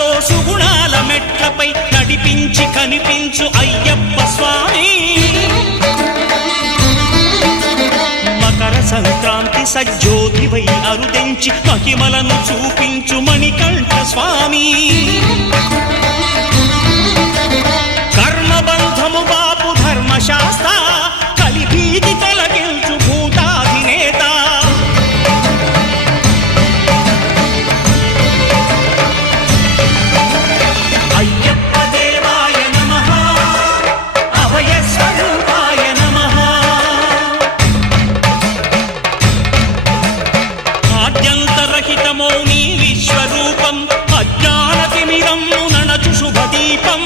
సుఖాలతో సుగుణాల మెట్లపై నడిపించి కనిపించు అయ్యప్ప స్వామి. మకర సంక్రాంతి సజ్జోతివై అరుదెంచి మహిమలను చూపించు మణికంఠ స్వామి. కర్మబంధము బాపు ధర్మశాస్త్ర కలిభీతి తొలగించు భూతాధినేత. అయ్యప్ప దేవాయ నమః, అభయ స్వరూపాయ నమః. ఆద్యంతరహితమో నీ విశ్వరూపం, అజ్ఞానతిమిరము నణచు శుభదీపం.